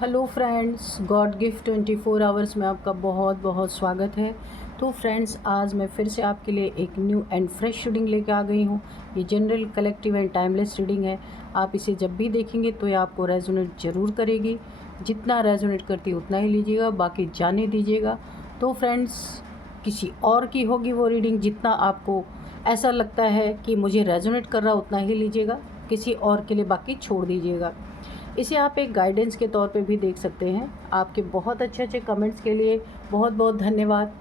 Hello friends, God gift 24 hours में आपका बहुत बहुत स्वागत है। तो फ्रेंड्स, आज मैं फिर से आपके लिए एक न्यू एंड फ्रेश रीडिंग लेके आ गई हूँ। ये general, collective and timeless reading है। आप इसे जब भी देखेंगे तो ये आपको रेजोनेट ज़रूर करेगी। जितना रेजोनेट करती है उतना ही लीजिएगा, बाकी जाने दीजिएगा। तो फ्रेंड्स, किसी और की होगी वो रीडिंग, जितना आपको ऐसा लगता है कि मुझे रेजोनेट कर रहा उतना ही लीजिएगा, किसी और के लिए बाकी छोड़ दीजिएगा। इसे आप एक गाइडेंस के तौर पे भी देख सकते हैं। आपके बहुत अच्छे अच्छे कमेंट्स के लिए बहुत बहुत धन्यवाद।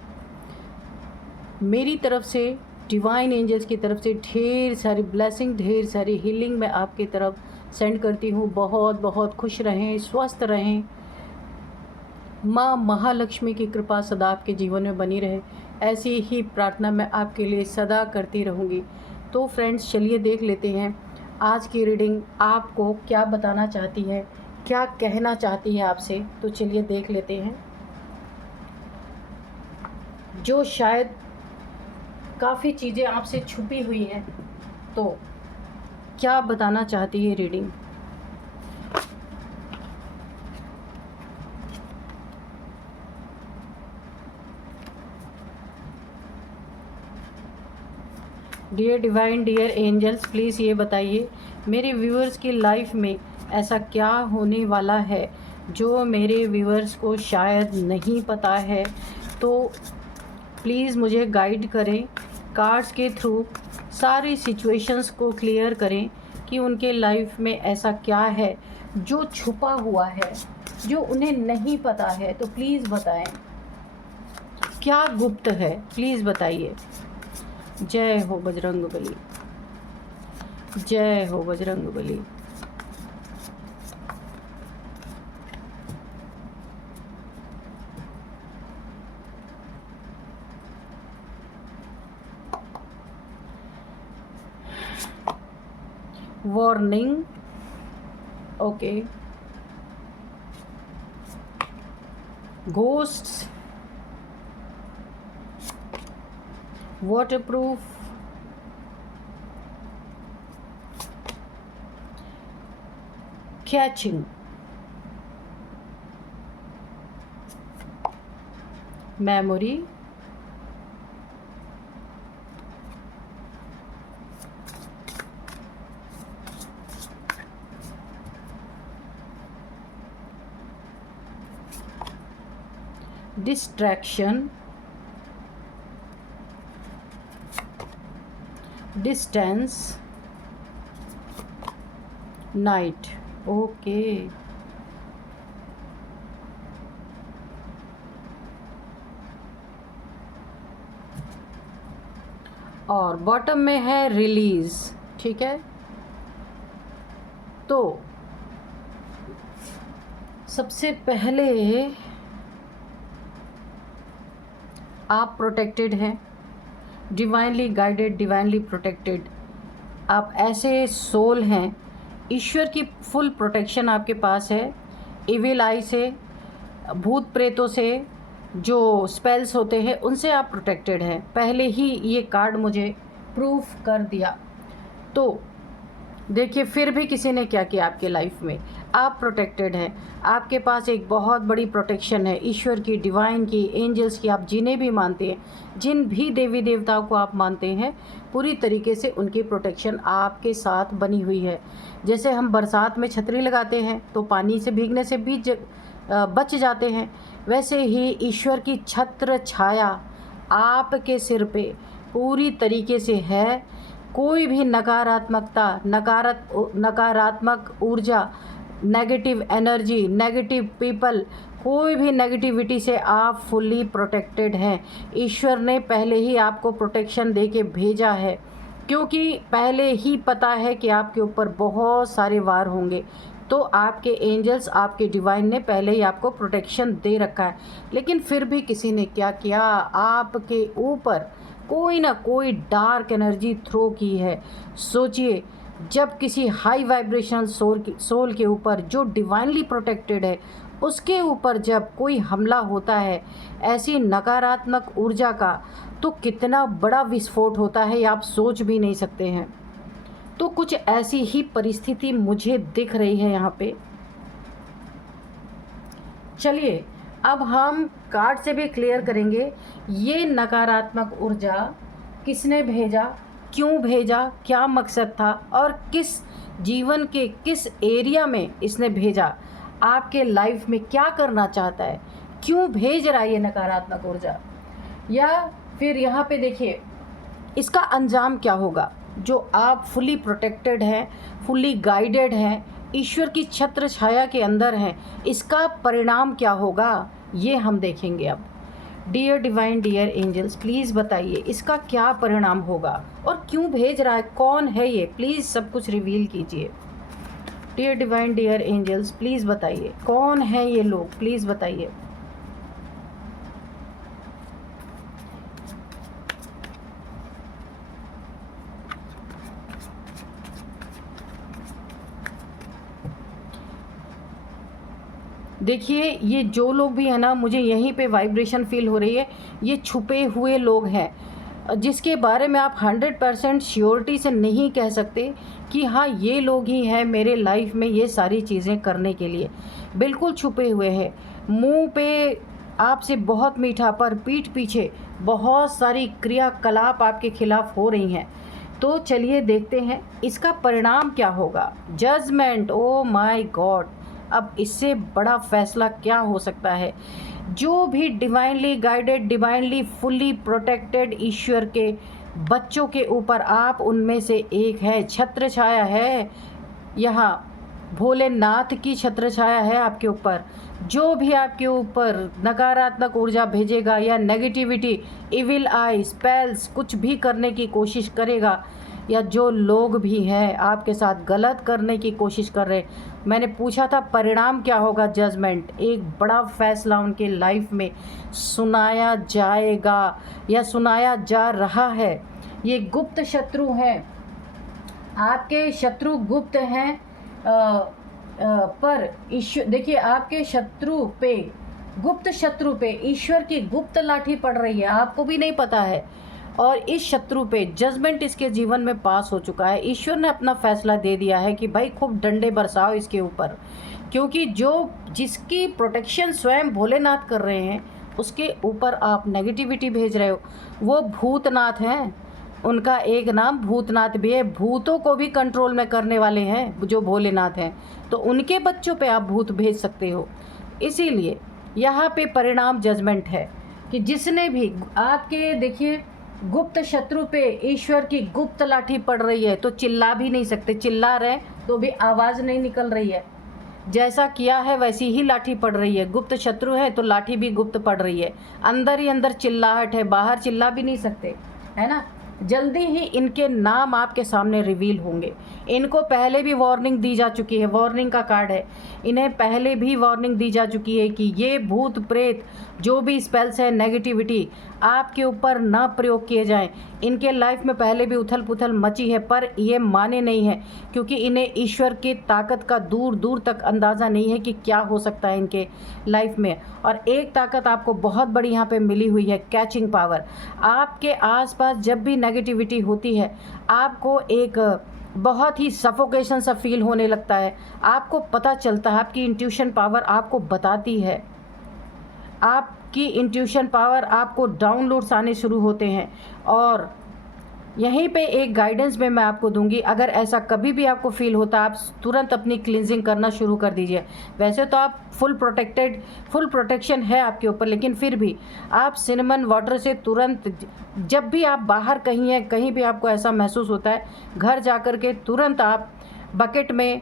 मेरी तरफ से, डिवाइन एंजल्स की तरफ से ढेर सारी ब्लेसिंग, ढेर सारी हीलिंग मैं आपकी तरफ सेंड करती हूँ। बहुत बहुत खुश रहें, स्वस्थ रहें। माँ महालक्ष्मी की कृपा सदा आपके जीवन में बनी रहे, ऐसी ही प्रार्थना मैं आपके लिए सदा करती रहूँगी। तो फ्रेंड्स, चलिए देख लेते हैं आज की रीडिंग आपको क्या बताना चाहती है, क्या कहना चाहती है आपसे। तो चलिए देख लेते हैं। जो शायद काफ़ी चीज़ें आपसे छुपी हुई हैं, तो क्या बताना चाहती है reading. Dear divine, dear angels, please ये बताइए मेरे व्यूअर्स की लाइफ में ऐसा क्या होने वाला है जो मेरे व्यूअर्स को शायद नहीं पता है। तो प्लीज़ मुझे गाइड करें, कार्ड्स के थ्रू सारी सिचुएशंस को क्लियर करें कि उनके लाइफ में ऐसा क्या है जो छुपा हुआ है, जो उन्हें नहीं पता है। तो प्लीज़ बताएं, क्या गुप्त है, प्लीज़ बताइए। जय हो बजरंगबली, जय हो Bajrangbali. Warning, okay. Ghosts, waterproof, catching, memory, distraction, distance, night, okay. और बॉटम में है रिलीज, ठीक है। तो सबसे पहले आप प्रोटेक्टेड हैं, डिवाइनली गाइडेड, डिवाइनली प्रोटेक्टेड। आप ऐसे सोल हैं, ईश्वर की फुल प्रोटेक्शन आपके पास है। इविल आई से, भूत प्रेतों से, जो स्पेल्स होते हैं उनसे आप प्रोटेक्टेड हैं। पहले ही ये कार्ड मुझे प्रूफ कर दिया। तो देखिए, फिर भी किसी ने क्या किया आपके लाइफ में, आप प्रोटेक्टेड हैं। आपके पास एक बहुत बड़ी प्रोटेक्शन है, ईश्वर की, डिवाइन की, एंजल्स की। आप जिन्हें भी मानते हैं, जिन भी देवी देवताओं को आप मानते हैं, पूरी तरीके से उनकी प्रोटेक्शन आपके साथ बनी हुई है। जैसे हम बरसात में छतरी लगाते हैं तो पानी से भीगने से भी बच जाते हैं, वैसे ही ईश्वर की छत्र छाया आपके सिर पे पूरी तरीके से है। कोई भी नकारात्मकता, नकारात्मक ऊर्जा, नेगेटिव एनर्जी, नेगेटिव पीपल, कोई भी नेगेटिविटी से आप फुल्ली प्रोटेक्टेड हैं। ईश्वर ने पहले ही आपको प्रोटेक्शन दे के भेजा है, क्योंकि पहले ही पता है कि आपके ऊपर बहुत सारे वार होंगे। तो आपके एंजल्स, आपके डिवाइन ने पहले ही आपको प्रोटेक्शन दे रखा है। लेकिन फिर भी किसी ने क्या किया, आपके ऊपर कोई ना कोई डार्क एनर्जी थ्रो की है। सोचिए, जब किसी हाई वाइब्रेशनल सोल के ऊपर, जो डिवाइनली प्रोटेक्टेड है, उसके ऊपर जब कोई हमला होता है ऐसी नकारात्मक ऊर्जा का, तो कितना बड़ा विस्फोट होता है ये आप सोच भी नहीं सकते हैं। तो कुछ ऐसी ही परिस्थिति मुझे दिख रही है यहाँ पे। चलिए अब हम कार्ड से भी क्लियर करेंगे ये नकारात्मक ऊर्जा किसने भेजा, क्यों भेजा, क्या मकसद था और किस जीवन के किस एरिया में इसने भेजा, आपके लाइफ में क्या करना चाहता है, क्यों भेज रहा है ये नकारात्मक ऊर्जा, या फिर यहाँ पे देखिए इसका अंजाम क्या होगा। जो आप फुली प्रोटेक्टेड हैं, फुली गाइडेड हैं, ईश्वर की छत्र छाया के अंदर हैं, इसका परिणाम क्या होगा ये हम देखेंगे अब। Dear divine, dear angels, please बताइए इसका क्या परिणाम होगा और क्यों भेज रहा है, कौन है ये, प्लीज़ सब कुछ रिवील कीजिए। Dear divine, dear angels, please बताइए कौन है ये लोग, प्लीज़ बताइए। देखिए ये जो लोग भी हैं ना, मुझे यहीं पे वाइब्रेशन फील हो रही है, ये छुपे हुए लोग हैं जिसके बारे में आप 100% श्योरिटी से नहीं कह सकते कि हाँ ये लोग ही हैं मेरे लाइफ में ये सारी चीज़ें करने के लिए। बिल्कुल छुपे हुए हैं, मुंह पे आपसे बहुत मीठा पर पीठ पीछे बहुत सारी क्रियाकलाप आपके खिलाफ हो रही हैं। तो चलिए देखते हैं इसका परिणाम क्या होगा। जजमेंट, ओ माय गॉड, अब इससे बड़ा फैसला क्या हो सकता है। जो भी divinely guided, divinely fully protected ईश्वर के बच्चों के ऊपर आप उनमें से एक है, छत्र छाया है, यहाँ भोलेनाथ की छत्र छाया है आपके ऊपर। जो भी आपके ऊपर नकारात्मक ऊर्जा भेजेगा या नेगेटिविटी, इविल आई, स्पेल्स कुछ भी करने की कोशिश करेगा, या जो लोग भी हैं आपके साथ गलत करने की कोशिश कर रहे, मैंने पूछा था परिणाम क्या होगा। जजमेंट, एक बड़ा फैसला उनके लाइफ में सुनाया जाएगा या सुनाया जा रहा है। ये गुप्त शत्रु हैं, आपके शत्रु गुप्त हैं, पर ईश्वर, देखिए आपके शत्रु पे, गुप्त शत्रु पे ईश्वर की गुप्त लाठी पड़ रही है, आपको भी नहीं पता है। और इस शत्रु पे जजमेंट इसके जीवन में पास हो चुका है। ईश्वर ने अपना फैसला दे दिया है कि भाई खूब डंडे बरसाओ इसके ऊपर, क्योंकि जो जिसकी प्रोटेक्शन स्वयं भोलेनाथ कर रहे हैं उसके ऊपर आप नेगेटिविटी भेज रहे हो। वो भूतनाथ हैं, उनका एक नाम भूतनाथ भी है, भूतों को भी कंट्रोल में करने वाले हैं जो भोलेनाथ हैं, तो उनके बच्चों पे आप भूत भेज सकते हो। इसीलिए यहाँ पे परिणाम जजमेंट है कि जिसने भी आपके, देखिए गुप्त शत्रु पे ईश्वर की गुप्त लाठी पड़ रही है, तो चिल्ला भी नहीं सकते, चिल्ला रहे तो भी आवाज़ नहीं निकल रही है। जैसा किया है वैसी ही लाठी पड़ रही है, गुप्त शत्रु है तो लाठी भी गुप्त पड़ रही है, अंदर ही अंदर चिल्लाहट है, बाहर चिल्ला भी नहीं सकते, है ना। जल्दी ही इनके नाम आपके सामने रिवील होंगे। इनको पहले भी वार्निंग दी जा चुकी है, वार्निंग का कार्ड है, इन्हें पहले भी वार्निंग दी जा चुकी है कि ये भूत प्रेत जो भी स्पेल्स है, नेगेटिविटी आपके ऊपर ना प्रयोग किए जाएं। इनके लाइफ में पहले भी उथल पुथल मची है, पर ये माने नहीं है क्योंकि इन्हें ईश्वर की ताकत का दूर दूर तक अंदाज़ा नहीं है कि क्या हो सकता है इनके लाइफ में। और एक ताकत आपको बहुत बड़ी यहाँ पे मिली हुई है, कैचिंग पावर। आपके आसपास जब भी नेगेटिविटी होती है आपको एक बहुत ही सफोकेशन सा फील होने लगता है, आपको पता चलता है, आपकी इंट्यूशन पावर आपको बताती है, आपकी इंट्यूशन पावर आपको डाउनलोड्स आने शुरू होते हैं। और यहीं पे एक गाइडेंस में मैं आपको दूंगी, अगर ऐसा कभी भी आपको फील होता है आप तुरंत अपनी क्लींजिंग करना शुरू कर दीजिए। वैसे तो आप फुल प्रोटेक्शन है आपके ऊपर, लेकिन फिर भी आप सिनेमन वाटर से तुरंत, जब भी आप बाहर कहीं हैं, कहीं भी आपको ऐसा महसूस होता है, घर जा कर के तुरंत आप बकेट में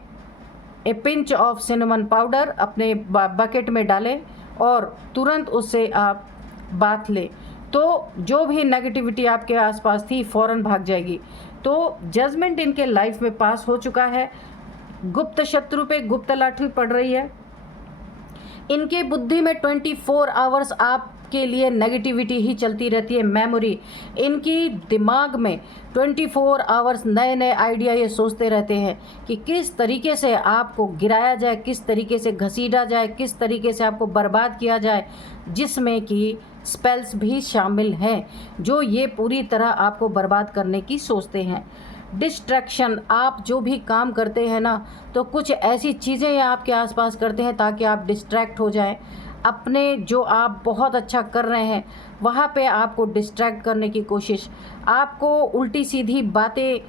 ए पिंच ऑफ सिनेमन पाउडर अपने बकेट में डालें और तुरंत उससे आप बाथ लें, तो जो भी नेगेटिविटी आपके आसपास थी फ़ौरन भाग जाएगी। तो जजमेंट इनके लाइफ में पास हो चुका है, गुप्त शत्रु पे गुप्त लाठी पड़ रही है। इनके बुद्धि में 24 आवर्स आपके लिए नेगेटिविटी ही चलती रहती है, मेमोरी इनकी दिमाग में 24 आवर्स नए नए आइडिया ये सोचते रहते हैं कि किस तरीके से आपको गिराया जाए, किस तरीके से घसीटा जाए, किस तरीके से आपको बर्बाद किया जाए, जिसमें कि स्पेल्स भी शामिल हैं जो ये पूरी तरह आपको बर्बाद करने की सोचते हैं। डिस्ट्रैक्शन, आप जो भी काम करते हैं ना, तो कुछ ऐसी चीज़ें आपके आसपास करते हैं ताकि आप डिस्ट्रैक्ट हो जाएं। अपने जो आप बहुत अच्छा कर रहे हैं वहाँ पे आपको डिस्ट्रैक्ट करने की कोशिश, आपको उल्टी सीधी बातें,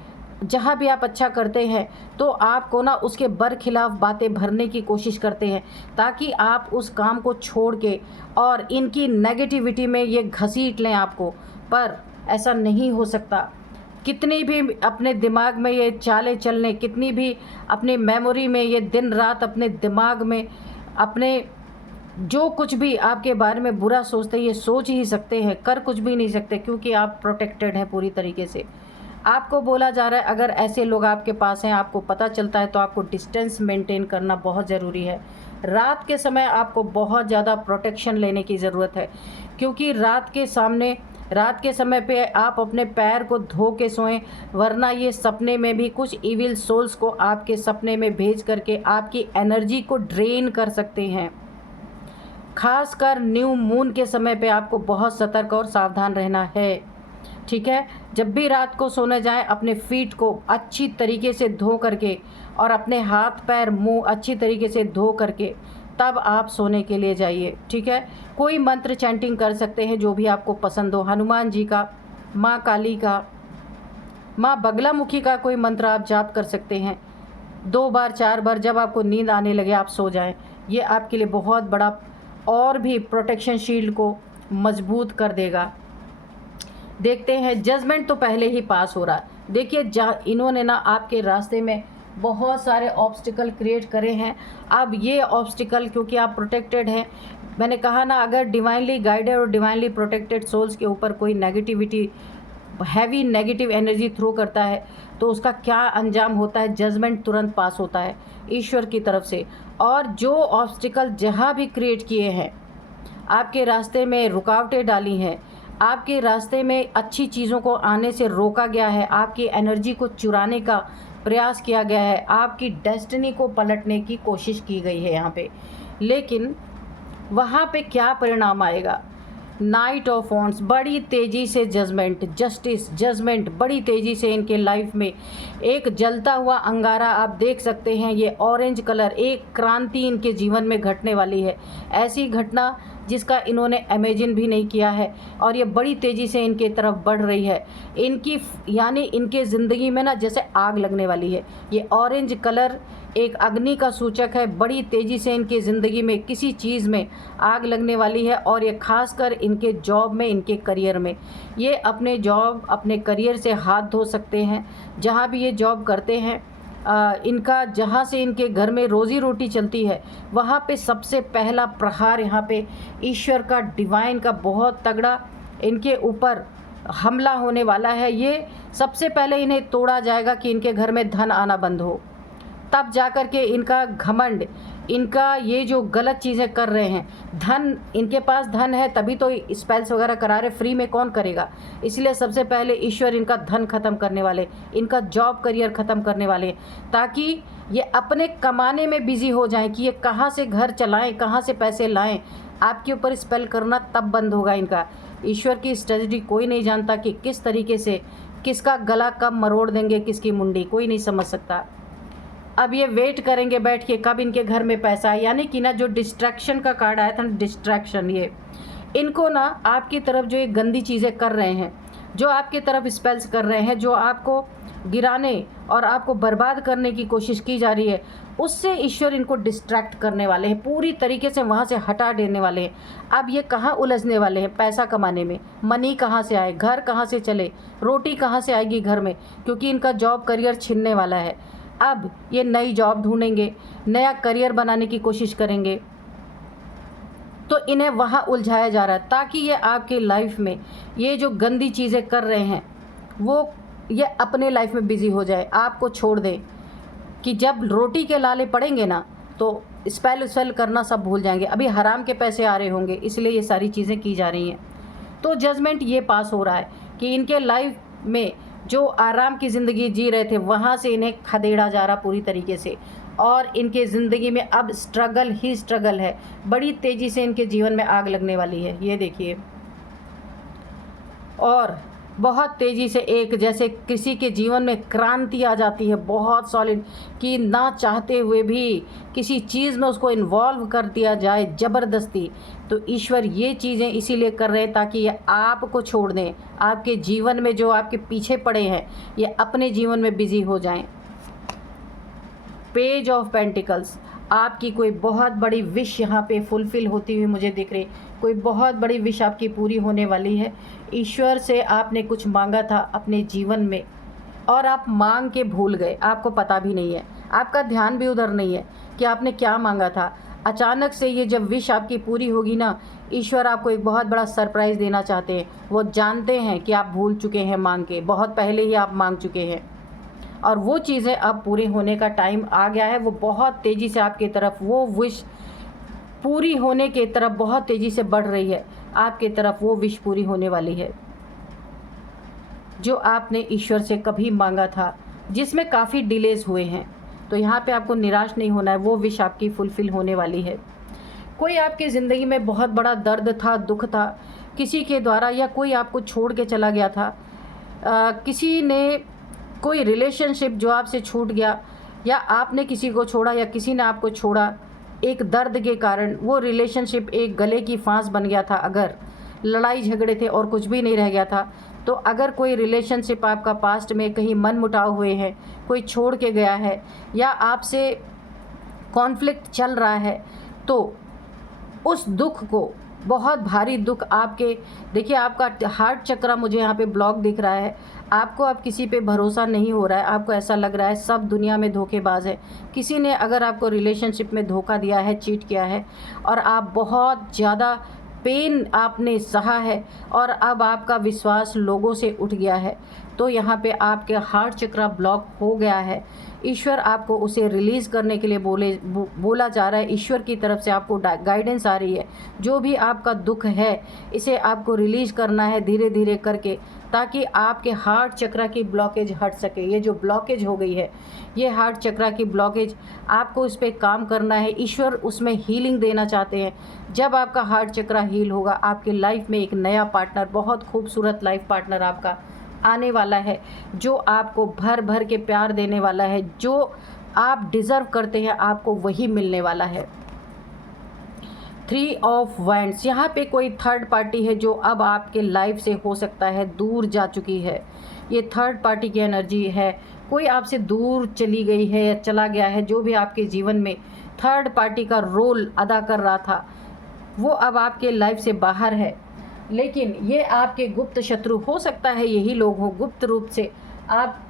जहाँ भी आप अच्छा करते हैं तो आपको ना उसके बरखिलाफ़ बातें भरने की कोशिश करते हैं ताकि आप उस काम को छोड़ के और इनकी नेगेटिविटी में ये घसीट लें आपको। पर ऐसा नहीं हो सकता। कितनी भी अपने दिमाग में ये चालें चल लें, कितनी भी अपनी मेमोरी में ये दिन रात अपने दिमाग में अपने जो कुछ भी आपके बारे में बुरा सोचते हैं, ये सोच ही सकते हैं, कर कुछ भी नहीं सकते, क्योंकि आप प्रोटेक्टेड हैं पूरी तरीके से। आपको बोला जा रहा है अगर ऐसे लोग आपके पास हैं, आपको पता चलता है, तो आपको डिस्टेंस मेंटेन करना बहुत ज़रूरी है। रात के समय आपको बहुत ज़्यादा प्रोटेक्शन लेने की ज़रूरत है, क्योंकि रात के समय पे आप अपने पैर को धो के सोएं, वरना ये सपने में भी कुछ इविल सोल्स को आपके सपने में भेज करके आपकी एनर्जी को ड्रेन कर सकते हैं। खासकर न्यू मून के समय पे आपको बहुत सतर्क और सावधान रहना है, ठीक है। जब भी रात को सोने जाएं, अपने फीट को अच्छी तरीके से धो करके और अपने हाथ पैर मुंह अच्छी तरीके से धो करके तब आप सोने के लिए जाइए, ठीक है। कोई मंत्र चैंटिंग कर सकते हैं जो भी आपको पसंद हो, हनुमान जी का, माँ काली का, माँ बगलामुखी का कोई मंत्र आप जाप कर सकते हैं 2 बार 4 बार। जब आपको नींद आने लगे आप सो जाएं। ये आपके लिए बहुत बड़ा और भी प्रोटेक्शन शील्ड को मजबूत कर देगा। देखते हैं, जजमेंट तो पहले ही पास हो रहा है। देखिए इन्होंने ना आपके रास्ते में बहुत सारे ऑब्स्टिकल क्रिएट करे हैं। अब ये ऑब्स्टिकल, क्योंकि आप प्रोटेक्टेड हैं, मैंने कहा ना, अगर डिवाइनली गाइडेड और डिवाइनली प्रोटेक्टेड सोल्स के ऊपर कोई negativity, heavy negative energy throw करता है तो उसका क्या अंजाम होता है, जजमेंट तुरंत पास होता है ईश्वर की तरफ से। और जो ऑब्स्टिकल जहाँ भी क्रिएट किए हैं, आपके रास्ते में रुकावटें डाली हैं, आपके रास्ते में अच्छी चीज़ों को आने से रोका गया है, आपकी एनर्जी को चुराने का प्रयास किया गया है, आपकी डेस्टिनी को पलटने की कोशिश की गई है यहाँ पे, लेकिन वहाँ पे क्या परिणाम आएगा। नाइट ऑफ वॉन्ड्स, बड़ी तेज़ी से जजमेंट बड़ी तेज़ी से इनके लाइफ में एक जलता हुआ अंगारा आप देख सकते हैं। ये ऑरेंज कलर, एक क्रांति इनके जीवन में घटने वाली है, ऐसी घटना जिसका इन्होंने इमेजिन भी नहीं किया है, और ये बड़ी तेज़ी से इनके तरफ बढ़ रही है। इनकी यानी इनके ज़िंदगी में ना जैसे आग लगने वाली है। ये ऑरेंज कलर एक अग्नि का सूचक है। बड़ी तेज़ी से इनकी ज़िंदगी में किसी चीज़ में आग लगने वाली है, और ये खासकर इनके जॉब में, इनके करियर में। ये अपने जॉब, अपने करियर से हाथ धो सकते हैं। जहाँ भी ये जॉब करते हैं, इनका जहाँ से इनके घर में रोज़ी रोटी चलती है, वहाँ पे सबसे पहला प्रहार यहाँ पे ईश्वर का, डिवाइन का बहुत तगड़ा इनके ऊपर हमला होने वाला है। ये सबसे पहले इन्हें तोड़ा जाएगा कि इनके घर में धन आना बंद हो, तब जाकर के इनका घमंड, इनका ये जो गलत चीज़ें कर रहे हैं, धन, इनके पास धन है तभी तो स्पेल्स वगैरह करा रहे, फ्री में कौन करेगा। इसलिए सबसे पहले ईश्वर इनका धन ख़त्म करने वाले, इनका जॉब करियर ख़त्म करने वाले, ताकि ये अपने कमाने में बिज़ी हो जाएं कि ये कहाँ से घर चलाएं, कहाँ से पैसे लाएं। आपके ऊपर स्पेल करना तब बंद होगा इनका। ईश्वर की स्ट्रेटजी कोई नहीं जानता कि किस तरीके से किसका गला कब मरोड़ देंगे, किसकी मुंडी, कोई नहीं समझ सकता। अब ये वेट करेंगे बैठ के कब इनके घर में पैसा आए। यानी कि ना जो डिस्ट्रैक्शन का कार्ड आया था ना, डिस्ट्रैक्शन, ये इनको ना आपकी तरफ जो ये गंदी चीज़ें कर रहे हैं, जो आपकी तरफ स्पेल्स कर रहे हैं, जो आपको गिराने और आपको बर्बाद करने की कोशिश की जा रही है, उससे ईश्वर इनको डिस्ट्रैक्ट करने वाले हैं, पूरी तरीके से वहाँ से हटा देने वाले हैं। अब ये कहाँ उलझने वाले हैं पैसा कमाने में, मनी कहाँ से आए, घर कहाँ से चले, रोटी कहाँ से आएगी घर में, क्योंकि इनका जॉब करियर छिनने वाला है। अब ये नई जॉब ढूंढेंगे, नया करियर बनाने की कोशिश करेंगे, तो इन्हें वहाँ उलझाया जा रहा है ताकि ये आपकी लाइफ में ये जो गंदी चीज़ें कर रहे हैं वो ये अपने लाइफ में बिज़ी हो जाए, आपको छोड़ दे, कि जब रोटी के लाले पड़ेंगे ना तो स्पेल करना सब भूल जाएंगे। अभी हराम के पैसे आ रहे होंगे, इसलिए ये सारी चीज़ें की जा रही हैं। तो जजमेंट ये पास हो रहा है कि इनके लाइफ में जो आराम की ज़िंदगी जी रहे थे वहाँ से इन्हें खदेड़ा जा रहा पूरी तरीके से, और इनके ज़िंदगी में अब स्ट्रगल ही स्ट्रगल है। बड़ी तेज़ी से इनके जीवन में आग लगने वाली है, ये देखिए। और बहुत तेज़ी से एक जैसे किसी के जीवन में क्रांति आ जाती है, बहुत सॉलिड, कि ना चाहते हुए भी किसी चीज़ में उसको इन्वॉल्व कर दिया जाए ज़बरदस्ती। तो ईश्वर ये चीज़ें इसीलिए कर रहे हैं ताकि ये आपको छोड़ दें, आपके जीवन में जो आपके पीछे पड़े हैं ये अपने जीवन में बिज़ी हो जाएं। पेज ऑफ पेंटिकल्स, आपकी कोई बहुत बड़ी विश यहाँ पे फुलफ़िल होती हुई मुझे दिख रही, कोई बहुत बड़ी विश आपकी पूरी होने वाली है। ईश्वर से आपने कुछ मांगा था अपने जीवन में और आप मांग के भूल गए, आपको पता भी नहीं है, आपका ध्यान भी उधर नहीं है कि आपने क्या मांगा था। अचानक से ये जब विश आपकी पूरी होगी ना, ईश्वर आपको एक बहुत बड़ा सरप्राइज़ देना चाहते हैं। वो जानते हैं कि आप भूल चुके हैं मांग के, बहुत पहले ही आप मांग चुके हैं और वो चीज़ें अब पूरे होने का टाइम आ गया है। वो बहुत तेज़ी से आपकी तरफ, वो विश पूरी होने के तरफ बहुत तेज़ी से बढ़ रही है, आपके तरफ वो विश पूरी होने वाली है जो आपने ईश्वर से कभी मांगा था, जिसमें काफ़ी डिलेज़ हुए हैं। तो यहाँ पे आपको निराश नहीं होना है, वो विश आपकी फुलफ़िल होने वाली है। कोई आपकी ज़िंदगी में बहुत बड़ा दर्द था, दुख था, किसी के द्वारा, या कोई आपको छोड़ के चला गया था, किसी ने, कोई रिलेशनशिप जो आपसे छूट गया, या आपने किसी को छोड़ा या किसी ने आपको छोड़ा एक दर्द के कारण, वो रिलेशनशिप एक गले की फांस बन गया था। अगर लड़ाई झगड़े थे और कुछ भी नहीं रह गया था, तो अगर कोई रिलेशनशिप आपका पास्ट में कहीं मन मुटाव हुए हैं, कोई छोड़ के गया है या आपसे कॉन्फ्लिक्ट चल रहा है, तो उस दुख को, बहुत भारी दुख आपके, देखिए आपका हार्ट चक्र मुझे यहाँ पे ब्लॉक दिख रहा है। आपको अब किसी पे भरोसा नहीं हो रहा है, आपको ऐसा लग रहा है सब दुनिया में धोखेबाज है। किसी ने अगर आपको रिलेशनशिप में धोखा दिया है, चीट किया है, और आप बहुत ज़्यादा पेन आपने सहा है और अब आपका विश्वास लोगों से उठ गया है, तो यहाँ पे आपके हार्ट चक्र ब्लॉक हो गया है। ईश्वर आपको उसे रिलीज़ करने के लिए बोला जा रहा है। ईश्वर की तरफ से आपको गाइडेंस आ रही है, जो भी आपका दुख है इसे आपको रिलीज़ करना है धीरे धीरे करके, ताकि आपके हार्ट चक्र की ब्लॉकेज हट सके। ये जो ब्लॉकेज हो गई है, ये हार्ट चक्र की ब्लॉकेज, आपको इस पर काम करना है। ईश्वर उसमें हीलिंग देना चाहते हैं। जब आपका हार्ट चक्र हील होगा, आपके लाइफ में एक नया पार्टनर, बहुत खूबसूरत लाइफ पार्टनर आपका आने वाला है, जो आपको भर भर के प्यार देने वाला है। जो आप डिज़र्व करते हैं आपको वही मिलने वाला है। 3 ऑफ वैंड्स, यहाँ पे कोई थर्ड पार्टी है जो अब आपके लाइफ से हो सकता है दूर जा चुकी है। ये थर्ड पार्टी की एनर्जी है। कोई आपसे दूर चली गई है या चला गया है, जो भी आपके जीवन में थर्ड पार्टी का रोल अदा कर रहा था, वो अब आपके लाइफ से बाहर है। लेकिन ये आपके गुप्त शत्रु हो सकता है, यही लोग हों गुप्त रूप से। आप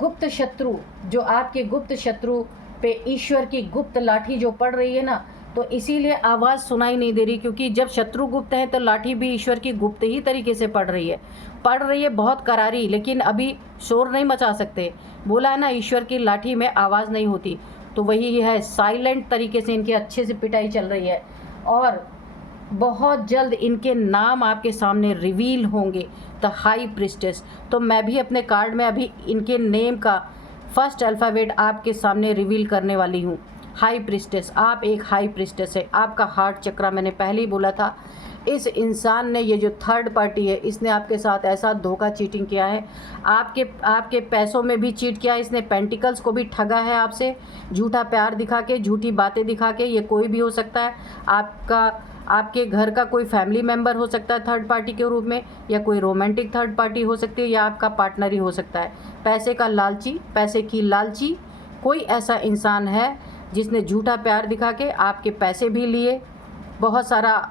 गुप्त शत्रु, जो आपके गुप्त शत्रु पे ईश्वर की गुप्त लाठी जो पड़ रही है ना, तो इसीलिए आवाज़ सुनाई नहीं दे रही, क्योंकि जब शत्रु गुप्त है तो लाठी भी ईश्वर की गुप्त ही तरीके से पड़ रही है बहुत करारी, लेकिन अभी शोर नहीं मचा सकते। बोला है ना, ईश्वर की लाठी में आवाज़ नहीं होती, तो वही है, साइलेंट तरीके से इनकी अच्छे से पिटाई चल रही है और बहुत जल्द इनके नाम आपके सामने रिवील होंगे। द हाई प्रिस्टेस, तो मैं भी अपने कार्ड में अभी इनके नेम का फर्स्ट अल्फ़ाबेट आपके सामने रिवील करने वाली हूँ। हाई प्रिस्टेस, आप एक हाई प्रिस्टेस है। आपका हार्ट चक्र, मैंने पहले ही बोला था, इस इंसान ने, ये जो थर्ड पार्टी है, इसने आपके साथ ऐसा धोखा चीटिंग किया है, आपके पैसों में भी चीट किया है। इसने पेंटिकल्स को भी ठगा है आपसे, झूठा प्यार दिखा के, झूठी बातें दिखा के। ये कोई भी हो सकता है, आपके घर का कोई फैमिली मेम्बर हो सकता है थर्ड पार्टी के रूप में, या कोई रोमांटिक थर्ड पार्टी हो सकती है, या आपका पार्टनर ही हो सकता है। पैसे की लालची कोई ऐसा इंसान है जिसने झूठा प्यार दिखा के आपके पैसे भी लिए, बहुत सारा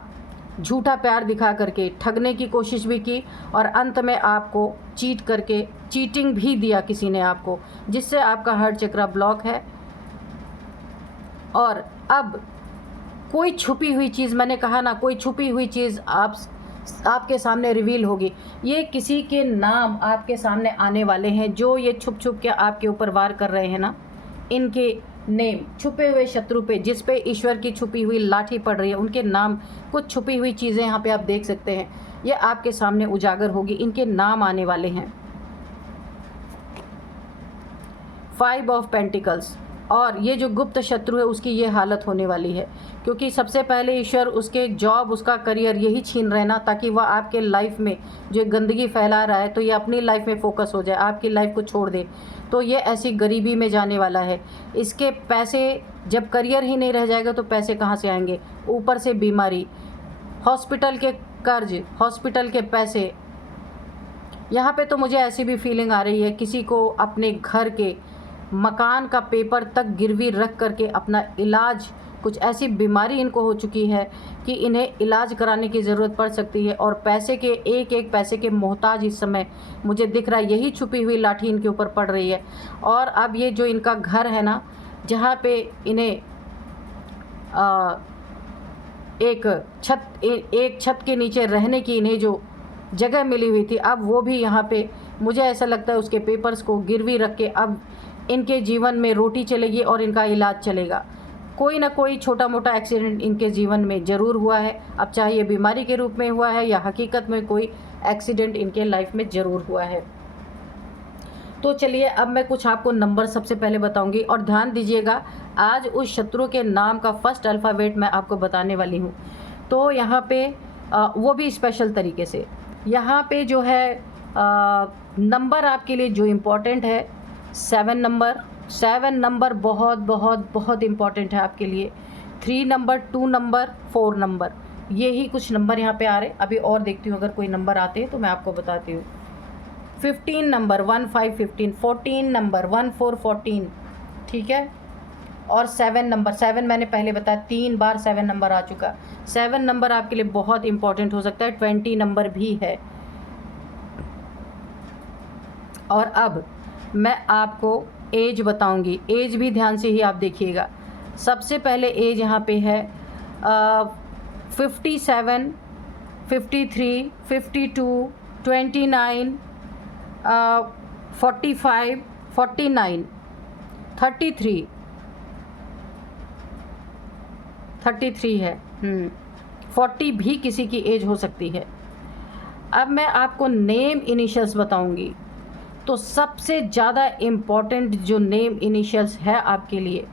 झूठा प्यार दिखा करके ठगने की कोशिश भी की, और अंत में आपको चीट करके, चीटिंग भी दिया किसी ने आपको, जिससे आपका हार्ट चक्र ब्लॉक है। और अब कोई छुपी हुई चीज़, मैंने कहा ना, कोई छुपी हुई चीज़ आपके सामने रिवील होगी। ये किसी के नाम आपके सामने आने वाले हैं, जो ये छुप छुप के आपके ऊपर वार कर रहे हैं ना, इनके नेम, छुपे हुए शत्रु पे, जिस पे ईश्वर की छुपी हुई लाठी पड़ रही है, उनके नाम, कुछ छुपी हुई चीज़ें यहाँ पे आप देख सकते हैं, ये आपके सामने उजागर होगी, इनके नाम आने वाले हैं। 5 ऑफ पेंटिकल्स, और ये जो गुप्त शत्रु है उसकी ये हालत होने वाली है, क्योंकि सबसे पहले ईश्वर उसके जॉब, उसका करियर यही छीन रहे ना, ताकि वह आपके लाइफ में जो गंदगी फैला रहा है तो ये अपनी लाइफ में फोकस हो जाए, आपकी लाइफ को छोड़ दे। तो ये ऐसी गरीबी में जाने वाला है। इसके पैसे, जब करियर ही नहीं रह जाएगा तो पैसे कहाँ से आएंगे, ऊपर से बीमारी, हॉस्पिटल के कर्ज, हॉस्पिटल के पैसे। यहाँ पे तो मुझे ऐसी भी फीलिंग आ रही है किसी को अपने घर के मकान का पेपर तक गिरवी रख करके अपना इलाज, कुछ ऐसी बीमारी इनको हो चुकी है कि इन्हें इलाज कराने की ज़रूरत पड़ सकती है, और पैसे के एक एक पैसे के मोहताज इस समय मुझे दिख रहा है। यही छुपी हुई लाठी इनके ऊपर पड़ रही है। और अब ये जो इनका घर है ना, जहाँ पे इन्हें एक छत के नीचे रहने की इन्हें जो जगह मिली हुई थी, अब वो भी यहाँ पे मुझे ऐसा लगता है उसके पेपर्स को गिरवी रख के अब इनके जीवन में रोटी चलेगी और इनका इलाज चलेगा। कोई ना कोई छोटा मोटा एक्सीडेंट इनके जीवन में ज़रूर हुआ है, अब चाहे ये बीमारी के रूप में हुआ है या हकीकत में कोई एक्सीडेंट इनके लाइफ में ज़रूर हुआ है। तो चलिए अब मैं कुछ आपको नंबर सबसे पहले बताऊंगी, और ध्यान दीजिएगा आज उस शत्रु के नाम का फर्स्ट अल्फ़ाबेट मैं आपको बताने वाली हूँ। तो यहाँ पे वो भी स्पेशल तरीके से, यहाँ पे जो है नंबर आपके लिए जो इम्पोर्टेंट है 7 नंबर। 7 नंबर बहुत बहुत बहुत इम्पॉर्टेंट है आपके लिए। 3 नंबर, 2 नंबर, 4 नंबर, ये ही कुछ नंबर यहाँ पे आ रहे। अभी और देखती हूँ अगर कोई नंबर आते हैं तो मैं आपको बताती हूँ। 15 नंबर 1 5 15, 14 नंबर 1 4 14, ठीक है। और 7 नंबर, 7 मैंने पहले बताया 3 बार 7 नंबर आ चुका। 7 नंबर आपके लिए बहुत इंपॉर्टेंट हो सकता है। 20 नंबर भी है। और अब मैं आपको एज बताऊंगी, एज भी ध्यान से ही आप देखिएगा। सबसे पहले एज यहाँ पे है 57, 53, 52, 29, 45, 49, 33 है। 40 भी किसी की एज हो सकती है। अब मैं आपको नेम इनिशियल्स बताऊंगी। तो सबसे ज़्यादा इम्पॉर्टेंट जो नेम इनिशियल्स है आपके लिए,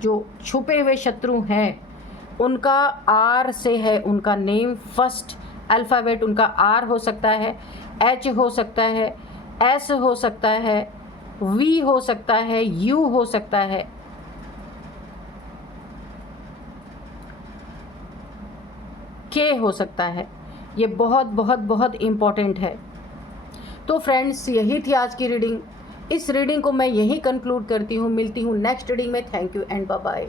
जो छुपे हुए शत्रु हैं, उनका आर से है। उनका नेम फर्स्ट अल्फ़ाबेट उनका आर हो सकता है, एच हो सकता है, एस हो सकता है, वी हो सकता है, यू हो सकता है, के हो सकता है। ये बहुत बहुत बहुत इम्पॉर्टेंट है। तो फ्रेंड्स, यही थी आज की रीडिंग। इस रीडिंग को मैं यहीं कंक्लूड करती हूँ। मिलती हूँ नेक्स्ट रीडिंग में। Thank you and bye bye.